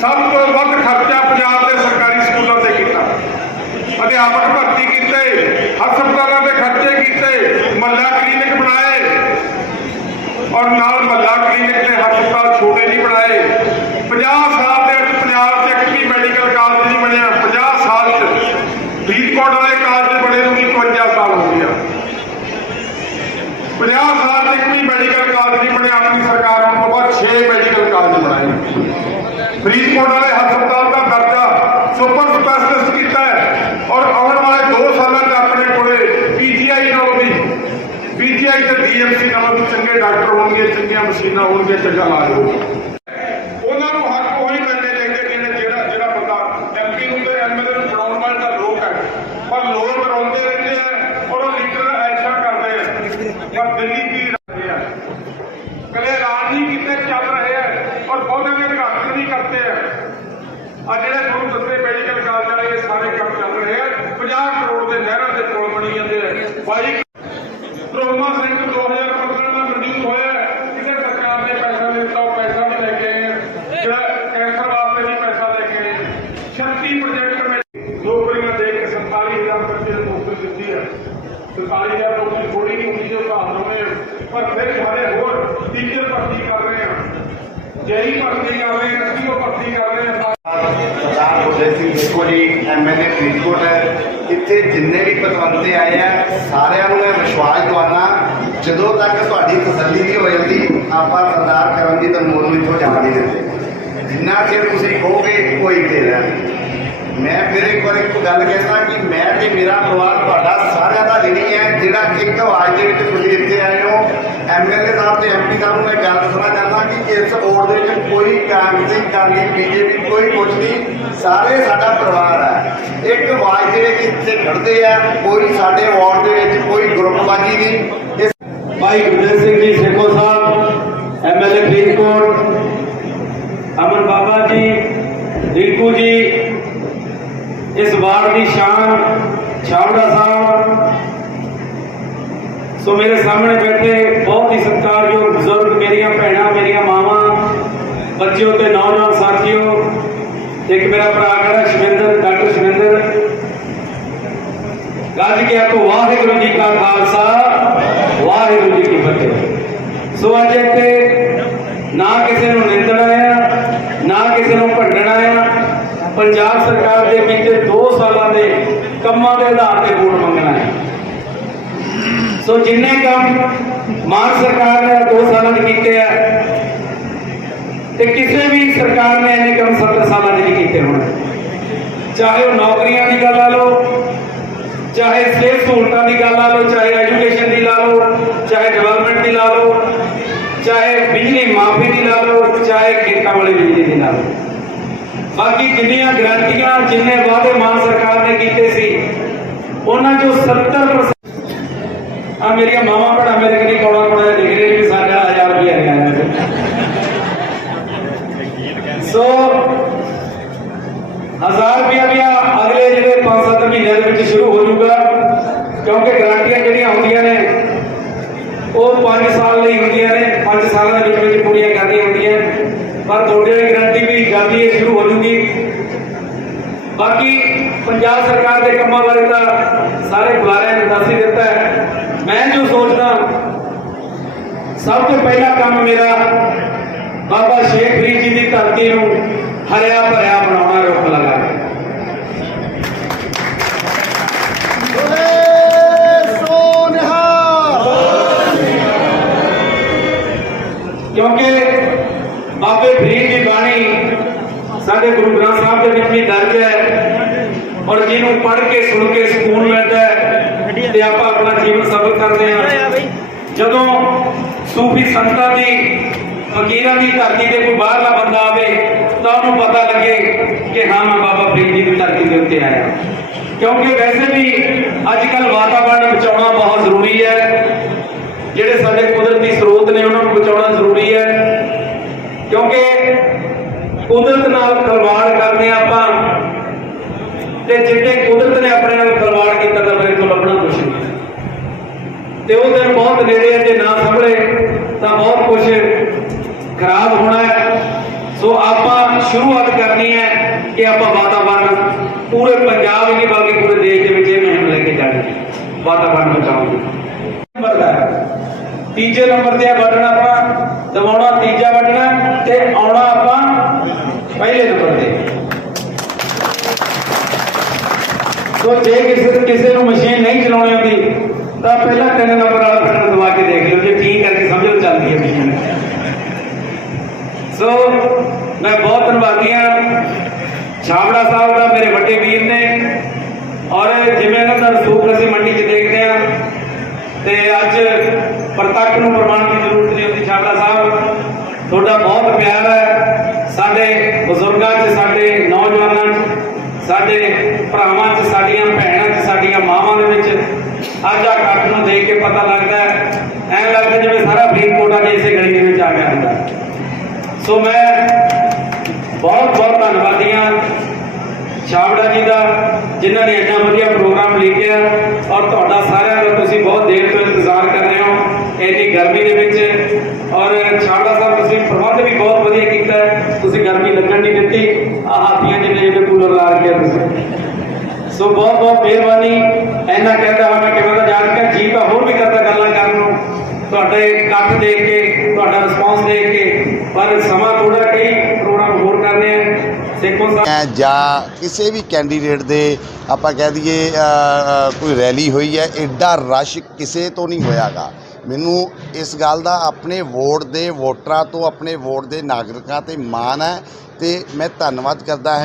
ਸਭ ਤੋਂ ਵੱਧ ਖਰਚਾ ਪੰਜਾਬ ਦੇ ਸਰਕਾਰੀ ਸਕੂਲਾਂ ਤੇ ਕੀਤਾ। ਅਧਿਆਪਕ ਭਰਤੀ ਕੀਤੇ, ਹਸਪਤਾਲਾਂ ਦੇ ਖਰਚੇ ਕੀਤੇ ਮੱਲਾ ਕਲੀਨਿਕ ਬਣਾਏ। ਔਰ ਨਾਲ ਮੱਲਾ ਕਲੀਨਿਕ ਤੇ ਹਸਪਤਾਲ ਛੋਟੇ ਨਹੀਂ ਬਣਾਏ। 50 ਸਾਲ ਦੇ ਵਿੱਚ ਪੰਜਾਬ 'ਚ ਇੱਕ ਵੀ ਮੈਡੀਕਲ ਕਾਲਜ ਨਹੀਂ ਬਣਿਆ। 50 ਸਾਲ 'ਚ ਫਰੀਦਕੋਟ ਵਾਲੇ ਕਾਲਜ ਬਣੇ ਨੂੰ 51 ਸਾਲ ਹੋ ਗਿਆ। 50 ਸਾਲ ਤੱਕ ਵੀ ਮੈਡੀਕਲ ਕਾਲਜ ਨਹੀਂ ਬਣਿਆ, ਆਪਣੀ ਸਰਕਾਰ ਨੂੰ ਤੋਂ 6 ਮੈਡੀਕਲ ਕਾਲਜ ਬਣਾਏ। ਫਰੀਦਕੋਟ ਵਾਲੇ ਹਸਪਤਾਲ ਦਾ ਦਰਜਾ ਸੁਪਰ ਸਪੈਸ਼ਲਿਸਟ ਕੀਤਾ ਹੈ ਔਰ ਆਉਣ ਵਾਲੇ 2 ਸਾਲਾਂ 'ਚ ਆਪਣੇ ਕੋਲੇ ਪੀਜੀਆਈ ਨਾਲੋਂ ਵੀ, ਪੀਜੀਆਈ ਤੇ ਡੀਐਮਸੀ ਨਾਲੋਂ ਵੀ ਚੰਗੇ ਡਾਕਟਰ ਹੋਣਗੇ, ਚੰਗੀਆਂ ਮਸ਼ੀਨਾਂ ਹੋਣਗੀਆਂ, ਚੰਗਾ ਇਲਾਜ ਹੋਊਗਾ। ਉਹਨਾਂ ਨੂੰ ਹੱਕ ਉਹੀ ਮਿਲਣੇ ਚਾਹੀਦੇ ਜਿਹੜੇ ਜਿਹੜਾ ਜਿਹੜਾ ਬੰਦਾ ਐਮਪੀ ਨੂੰ ਤੇ ਐਮਐਲਏ ਨੂੰ ਬਣਾਉਣ ਵਾਲੇ ਦਾ ਲੋਕ ਹੈ। ਪਰ ਲੋਕ ਰੋਂਦੇ ਰਹਿੰਦੇ ਆ ਔਰ ਉਹ ਲੀਡਰ ਐਕਸ਼ਨ ਕਰਦੇ ਆ। ਪਰ ਦਿੱਲੀ ਕੀ ਰਹੇ ਆ ਕਲੇ ਰਾਜਨੀਤੀ ਕਿਤੇ ਚੱਲ ਰਹੇ ਆ ਔਰ ਬਹੁਤੇ ਦੇ ਘਾਟ ਨਹੀਂ ਕਰਤੇ ਆ ਆ ਜਿਹੜੇ ਤੁਹਾਨੂੰ ਦੱਸੇ ਮੈਡੀਕਲ ਕਾਲਜ ਵਾਲੇ ਇਹ ਸਾਰੇ ਕੰਮ ਚੱਲ ਰਹੇ ਆ 50 ਕਰੋੜ ਦੇ ਨਹਿਰਾਂ ਦੇ ਪੁਲ ਬਣੀ ਜਾਂਦੇ ਆ ਬਾਈ ਕਰੋਮਾ ਸਿੰਘ 2015 ਦਾ ਮਨਜ਼ੂਰ ਹੋਇਆ ਹੈ। ਕਿਸੇ ਸਰਕਾਰ ਨੇ ਪੈਸਾ ਨਹੀਂ ਦਿੱਤਾ ਉਹ ਪੈਸਾ ਵੀ ਲੈ ਕੇ ਆਏ ਆ। ਜਿਹੜਾ ਕੈਂਸਰ ਵਾਸਤੇ ਵੀ ਪੈਸਾ ਲੈ ਕੇ ਆਏ ਆ। 36 ਪ੍ਰੋਜੈਕਟ ਵਿੱਚ ਨੌਕਰੀਆਂ ਦੇ ਕੇ 47000 ਬੱਚੇ ਨੂੰ ਨੌਕਰੀ ਦਿੱਤੀ ਹੈ 47000 ਨੌਕਰੀ ਥੋੜੀ ਨਹੀਂ ਹੁੰਦੀ ਜੋ ਹਿਸਾਬ ਲਾਉਣੇ ਪਰ ਫਿਰ ਸਾਰੇ ਹੋਰ ਟੀਚਰ ਭਰਤੀ ਕਰ ਰਹੇ ਆ ਜੇਈ ਭਰਤੀ ਕਰ ਰਹੇ ਆ ਅਸੀਂ ਉਹ ਭਰਤੀ ਕਰ ਰਹੇ ਆ ਸਰਦਾਰ ਗੁਰਜੀਤ ਸਿੰਘ ਦੇਖੋ ਜੀ ਐਮਐਲਏ ਫਰੀਦਕੋਟ ਹੈ ਇੱਥੇ ਜਿੰਨੇ ਵੀ ਪਤਵੰਤੇ ਆਏ ਆ ਸਾਰਿਆਂ ਨੂੰ ਮੈਂ ਵਿਸ਼ਵਾਸ ਦਵਾਨਾ ਜਦੋਂ ਤੱਕ ਤੁਹਾਡੀ ਤਸੱਲੀ ਨਹੀਂ ਹੋ ਜਾਂਦੀ ਆਪਾਂ ਸਰਦਾਰ ਕਰਮਜੀਤ ਅਨਮੋਲ ਨੂੰ ਇੱਥੋਂ ਜਾਣ ਨਹੀਂ ਦਿੰਦੇ ਜਿੰਨਾ ਚਿਰ ਤੁਸੀਂ ਕਹੋਗੇ ਕੋਈ ਤੇਰਾ ਮੈਂ ਫਿਰ ਇੱਕ ਵਾਰ ਇੱਕ ਗੱਲ ਕਹਿਣਾ ਕਿ ਮੈਂ ਤੇ ਮੇਰਾ ਪਰਿਵਾਰ ਤੁਹਾਡਾ ਸਾਰਿਆਂ ਦਾ ঋਣੀ ਹੈ, ਜਿਹੜਾ ਇੱਕ ਆਵਾਜ਼ ਦੇ ਵਿੱਚ ਤੁਸੀਂ ਇੱਥੇ ਆਏ ਹੋ। ਐਮਐਲਏ ਸਾਹਿਬ ਤੇ ਐਮਪੀ ਸਾਹਿਬ ਨੂੰ ਮੈਂ ਗੱਲ ਦੱਸਣਾ ਚਾਹੁੰਦਾ ਕਿ ਇਸ ਵੋਟ ਦੇ ਵਿੱਚ ਕੋਈ ਕਾਂਗਰਸੀ ਕਾਲੀ ਬੀਜੇਪੀ ਕੋਈ ਕੁਝ ਨਹੀਂ, ਸਾਰੇ ਸਾਡਾ ਪਰਿਵਾਰ ਹੈ। ਇੱਕ ਆਵਾਜ਼ ਦੇ ਵਿੱਚ ਇੱਥੇ ਖੜਦੇ ਆ, ਕੋਈ ਸਾਡੇ ਵਾਰਡ ਦੇ ਵਿੱਚ ਕੋਈ ਗਰੁੱਪਬਾਜ਼ੀ ਨਹੀਂ। ਭਾਈ ਗੁਰਦੇਵ ਸਿੰਘ ਜੀ, ਸੇਖੋ ਸਾਹਿਬ ਐਮਐਲਏ ਫਰੀਦਕੋਟ ਸੋ ਮੇਰੇ ਸਾਹਮਣੇ ਬੈਠੇ ਬਹੁਤ ਹੀ ਸਤਿਕਾਰਯੋਗ ਬਜ਼ੁਰਗ ਮੇਰੀਆਂ ਭੈਣਾਂ, ਮੇਰੀਆਂ ਮਾਵਾਂ, ਬੱਚਿਓ ਤੇ ਨੌਜਵਾਨ ਸਾਥੀਓ, ਇੱਕ ਮੇਰਾ ਭਰਾ ਖੜਾ, ਸ਼ਮਿੰਦਰ, ਡਾਕਟਰ ਸ਼ਮਿੰਦਰ। ਗੱਜ ਕੇ ਆਖੋ, ਵਾਹਿਗੁਰੂ ਜੀ ਕਾ ਖਾਲਸਾ, ਵਾਹਿਗੁਰੂ ਜੀ ਕੀ ਫਤਿਹ। ਸੋ ਅੱਜ ਇੱਥੇ ਨਾ ਕਿਸੇ ਨੂੰ ਨਿੰਦਣਾ ਆ, ਨਾ ਕਿਸੇ ਨੂੰ ਭੰਡਣਾ ਆ। ਪੰਜਾਬ ਸਰਕਾਰ ਦੇ ਵਿੱਚ 2 ਸਾਲਾਂ ਦੇ ਕੰਮਾਂ ਦੇ ਆਧਾਰ ਤੇ ਵੋਟ ਮੰਗਣਾ ਸੋ ਜਿੰਨੇ ਕੰਮ ਮਾਨ ਸਰਕਾਰ ਨੇ 2 ਸਾਲਾਂ ਦੇ ਕੀਤੇ ਆ, ਤੇ ਕਿਸੇ ਵੀ ਸਰਕਾਰ ਨੇ ਇੰਨੇ ਕੰਮ 70 ਸਾਲਾਂ ਦੇ ਨਹੀਂ ਕੀਤੇ ਹੋਣ। ਚਾਹੇ ਉਹ ਨੌਕਰੀਆਂ ਦੀ ਗੱਲ ਆ ਲਓ, ਚਾਹੇ ਸਿਹਤ ਸਹੂਲਤਾਂ ਦੀ ਗੱਲ ਆ ਲਓ, ਚਾਹੇ ਐਜੂਕੇਸ਼ਨ ਦੀ ਲਾ ਲਓ, ਚਾਹੇ ਡਿਵੈਲਪਮੈਂਟ ਦੀ ਲਾ ਲਓ, ਚਾਹੇ ਬਿਜਲੀ ਮਾਫੀ ਦੀ ਲਾ ਲਓ, ਚਾਹੇ ਖੇਤਾਂ ਵਾਲੀ ਬਿਜਲੀ ਦੀ ਲਾ ਲਓ। ਬਾਕੀ ਜਿੰਨੀਆਂ ਗਰੰਟੀਆਂ, ਜਿੰਨੇ ਵਾਅਦੇ ਮਾਨ ਸਰਕਾਰ ਨੇ ਕੀਤੇ ਸੀ, ਉਹਨਾਂ ਚੋਂ 70% ਆ ਮੇਰੀਆਂ ਮਾਵਾਂ ਭੈਣਾਂ ਮੇਰੇ ਕਰੀ ਕੋੜਾ ਕੋੜਾ ਲਿਖ ਰਹੇ ਕਿ ਸਾਡਾ 1000 ਰੁਪਏ ਨਹੀਂ ਆਇਆ ਸੋ ਹਜ਼ਾਰ ਰੁਪਇਆ ਵੀ ਅਗਲੇ ਜਿਹੜੇ 5-7 ਮਹੀਨਿਆਂ ਦੇ ਵਿੱਚ ਸ਼ੁਰੂ ਹੋ ਜਾਊਗਾ, ਕਿਉਂਕਿ ਗਾਰੰਟੀਆਂ ਜਿਹੜੀਆਂ ਹੁੰਦੀਆਂ ਨੇ, ਉਹ 5 ਸਾਲ ਲਈ ਹੁੰਦੀਆਂ ਨੇ 5 ਸਾਲਾਂ ਦੇ ਵਿੱਚ ਵਿੱਚ ਪੂਰੀਆਂ ਕਰਨੀਆਂ ਹੁੰਦੀਆਂ ਪਰ ਤੁਹਾਡੇ ਵਾਲੀ ਗਾਰੰਟੀ ਵੀ ਜਲਦੀ ਇਹ ਸ਼ੁਰੂ ਹੋ ਜੂਗੀ ਬਾਕੀ ਪੰਜਾਬ ਸਰਕਾਰ ਦੇ ਕੰਮਾਂ ਬਾਰੇ ਤਾਂ ਸਾਰੇ ਬੁਲਾਰਿਆਂ ਨੇ ਦੱਸ ਹੀ ਦਿੱਤਾ ਹੈ। ਮੈਂ ਜੋ ਸੋਚਦਾ, ਸਭ ਤੋਂ ਪਹਿਲਾ ਕੰਮ ਮੇਰਾ ਬਾਬਾ ਸ਼ੇਖ ਫਰੀਦ ਜੀ ਦੀ ਧਰਤੀ ਨੂੰ ਹਰਿਆ ਭਰਿਆ ਬਣਾਉਣਾ, ਰੁੱਖ ਲਗਾ ਕਿਉਂਕਿ ਬਾਬੇ ਫਰੀਦ ਦੀ ਬਾਣੀ ਸਾਡੇ ਗੁਰੂ ਗ੍ਰੰਥ ਸਾਹਿਬ ਦੇ ਵਿੱਚ ਵੀ ਦਰਜ ਹੈ ਔਰ ਜਿਹਨੂੰ ਪੜ੍ਹ ਕੇ, ਸੁਣ ਕੇ ਸਕੂਨ ਮਿਲਦਾ ਹੈ ਤੇ ਆਪਾਂ ਆਪਣਾ ਜੀਵਨ ਸਫਲ ਕਰਦੇ ਹਾਂ। ਜਦੋਂ ਸੂਫੀ ਸੰਤਾਂ ਦੀ ਫਕੀਰਾਂ ਦੀ ਧਰਤੀ ਤੇ ਕੋਈ ਬਾਹਰਲਾ ਬੰਦਾ ਆਵੇ ਤਾਂ ਉਹਨੂੰ ਪਤਾ ਲੱਗੇ ਕਿ ਹਾਂ ਮੈਂ ਬਾਬਾ ਫਰੀਦ ਜੀ ਦੀ ਧਰਤੀ ਦੇ ਉੱਤੇ ਆਇਆ। ਕਿਉਂਕਿ ਵੈਸੇ ਵੀ ਅੱਜ ਕੱਲ ਵਾਤਾਵਰਣ ਬਚਾਉਣਾ ਬਹੁਤ ਜ਼ਰੂਰੀ ਹੈ। ਜਿਹੜੇ ਸਾਡੇ ਕੁਦਰਤੀ ਸਰੋਤ ਨੇ ਉਹਨਾਂ ਨੂੰ ਬਚਾਉਣਾ ਜ਼ਰੂਰੀ ਹੈ। ਕਿਉਂਕਿ ਕੁਦਰਤ ਨਾਲ ਖਲਵਾੜ ਕਰਦੇ ਹਾਂ ਆਪਾਂ। ਤੇ ਜਿੱਤੇ ਕੁਦਰਤ ਨੇ ਆਪਣੇ ਨਾਲ ਖਲਵਾੜ ਕੀਤਾ ਤਾਂ ਫਿਰ ਤੋਂ ਲੱਭਣਾ ਕੁਛ ਨਹੀਂ ਤੇ ਉਹ ਦਿਨ ਬਹੁਤ ਨੇੜੇ ਹੈ ਨਾ ਸੰਭਲੇ, ਤਾਂ ਬਹੁਤ ਕੁਝ ਖਰਾਬ ਹੋਣਾ ਹੈ। ਸੋ ਆਪਾਂ ਸ਼ੁਰੂਆਤ ਕਰਨੀ ਹੈ ਕਿ ਆਪਾਂ ਵਾਤਾਵਰਨ ਪੂਰੇ ਪੰਜਾਬ ਹੀ ਬਲਕਿ ਪੂਰੇ ਦੇਸ਼ ਦੇ ਵਿੱਚ ਇਹ ਮੁਹਿੰਮ ਲੈ ਕੇ ਜਾਣੀ ਹੈ। ਬਚਾਉਣ ਨੰਬਰ ਦਾ ਤੀਜੇ ਨੰਬਰ ਤੇ ਆ ਬਟਨ ਆਪਾਂ। ਦਬਾਉਣਾ, ਤੀਜਾ ਬਟਨ ਤੇ ਆਉਣਾ ਆਪਾਂ ਪਹਿਲੇ ਨੰਬਰ ਤੇ। ਸੋ ਜੇ ਕਿਸੇ ਕਿਸੇ ਨੂੰ ਮਸ਼ੀਨ ਨਹੀਂ ਚਲਾਉਣੀ ਆਉਂਦੀ, ਤਾਂ ਪਹਿਲਾਂ ਤਿੰਨ ਨੰਬਰ ਵਾਲਾ ਬਟਨ ਦਬਾ ਕੇ ਦੇਖ ਲਓ ਜੇ ਠੀਕ ਕਰਕੇ ਸਮਝੋ ਚੱਲਦੀ ਹੈ ਮਸ਼ੀਨ ਸੋ ਮੈਂ ਬਹੁਤ ਧੰਨਵਾਦੀ ਹਾਂ ਛਾਬੜਾ ਸਾਹਿਬ ਦਾ, ਮੇਰੇ ਵੱਡੇ ਵੀਰ ਨੇ। ਔਰ ਜਿਵੇਂ ਇਹਨਾਂ ਦਾ ਰਸੂਖ ਅਸੀਂ ਮੰਡੀ 'ਚ ਦੇਖਦੇ ਹਾਂ, ਤੇ ਅੱਜ ਪ੍ਰਤੱਖ ਨੂੰ ਪ੍ਰਮਾਣ ਦੀ ਜ਼ਰੂਰਤ ਨਹੀਂ ਹੁੰਦੀ ਛਾਬੜਾ ਸਾਹਿਬ। ਤੁਹਾਡਾ ਬਹੁਤ ਪਿਆਰ ਹੈ। ਸਾਡੇ ਬਜ਼ੁਰਗਾਂ 'ਚ, ਸਾਡੇ ਨੌਜਵਾਨਾਂ 'ਚ, ਸਾਡੇ ਭਰਾਵਾਂ 'ਚ, ਸਾਡੀਆਂ ਭੈਣਾਂ 'ਚ, ਸਾਡੀਆਂ ਮਾਵਾਂ ਦੇ ਵਿੱਚ ਅੱਜ ਆ ਇਕੱਠ ਨੂੰ ਦੇਖ ਕੇ ਪਤਾ ਲੱਗਦਾ ਹੈ। ਐਂ ਲੱਗਦਾ ਜਿਵੇਂ ਸਾਰਾ ਫਰੀਦਕੋਟ ਆ ਅੱਜ ਇਸੇ ਗਲੀ ਸੋ ਮੈਂ ਬਹੁਤ ਬਹੁਤ ਧੰਨਵਾਦੀ ਹਾਂ ਛਾਬੜਾ ਜੀ ਦਾ, ਜਿਨ੍ਹਾਂ ਨੇ ਇੰਨਾ ਵਧੀਆ ਪ੍ਰੋਗਰਾਮ ਲਿਖਿਆ ਔਰ ਤੁਹਾਡਾ ਸਾਰਿਆਂ ਦਾ ਤੁਸੀਂ ਬਹੁਤ ਦੇਰ ਤੋਂ ਇੰਤਜ਼ਾਰ ਕਰ ਰਹੇ ਹੋ ਇੰਨੀ ਗਰਮੀ ਦੇ ਵਿੱਚ। ਔਰ ਛਾਬੜਾ ਸਾਹਿਬ, ਤੁਸੀਂ ਪ੍ਰਬੰਧ ਵੀ ਬਹੁਤ ਵਧੀਆ ਕੀਤਾ। ਤੁਸੀਂ ਗਰਮੀ ਲੱਗਣ ਨਹੀਂ ਦਿੱਤੀ। ਆ ਹਾਥੀਆਂ ਜਿੰਨੇ ਜਿਹੜੇ ਕੂਲਰ ਲਾ ਕੇ ਤੁਸੀਂ। ਸੋ ਬਹੁਤ ਬਹੁਤ ਮਿਹਰਬਾਨੀ। ਇੰਨਾ ਕਹਿੰਦਾ ਹਾਂ ਮੈਂ ਕਿਵੇਂ ਦਾ ਜਾਣ ਕੇ ਜੀ ਤਾਂ ਹੋਰ ਵੀ ਕਰਦਾ ਗੱਲਾਂ ਕਰਨ ਨੂੰ। ਤੁਹਾਡੇ ਇਕੱਠ ਦੇ ਕੇ ਤੁਹਾਡਾ ਰਿਸਪੌਂਸ ਦੇਖ ਕੇ ਪਰ ਸਮਾਂ ਥੋੜਾ ਕਈ ਪ੍ਰੋਗਰਾਮ ਹੋਰ ਕਰਨੇ ਆ। ਸੇਖੋਂ ਸਾਹਿਬ ਜਾਂ ਕਿਸੇ ਵੀ ਕੈਂਡੀਡੇਟ ਦੇ ਆਪਾਂ ਕਹਿ ਦਈਏ ਕੋਈ ਰੈਲੀ ਹੋਈ ਹੈ ਐਡਾ ਰਸ਼ ਕਿਸੇ ਤੋਂ ਨਹੀਂ ਹੋਇਆਗਾ। ਮੈਨੂੰ ਇਸ ਗੱਲ ਦਾ ਆਪਣੇ ਵੋਟ ਦੇ ਵੋਟਰਾਂ ਤੋਂ, ਆਪਣੇ ਵੋਟ ਦੇ ਨਾਗਰਿਕਾਂ ਤੇ ਮਾਣ ਹੈ ਤੇ ਮੈਂ ਧੰਨਵਾਦ ਕਰਦਾ ਹਾਂ।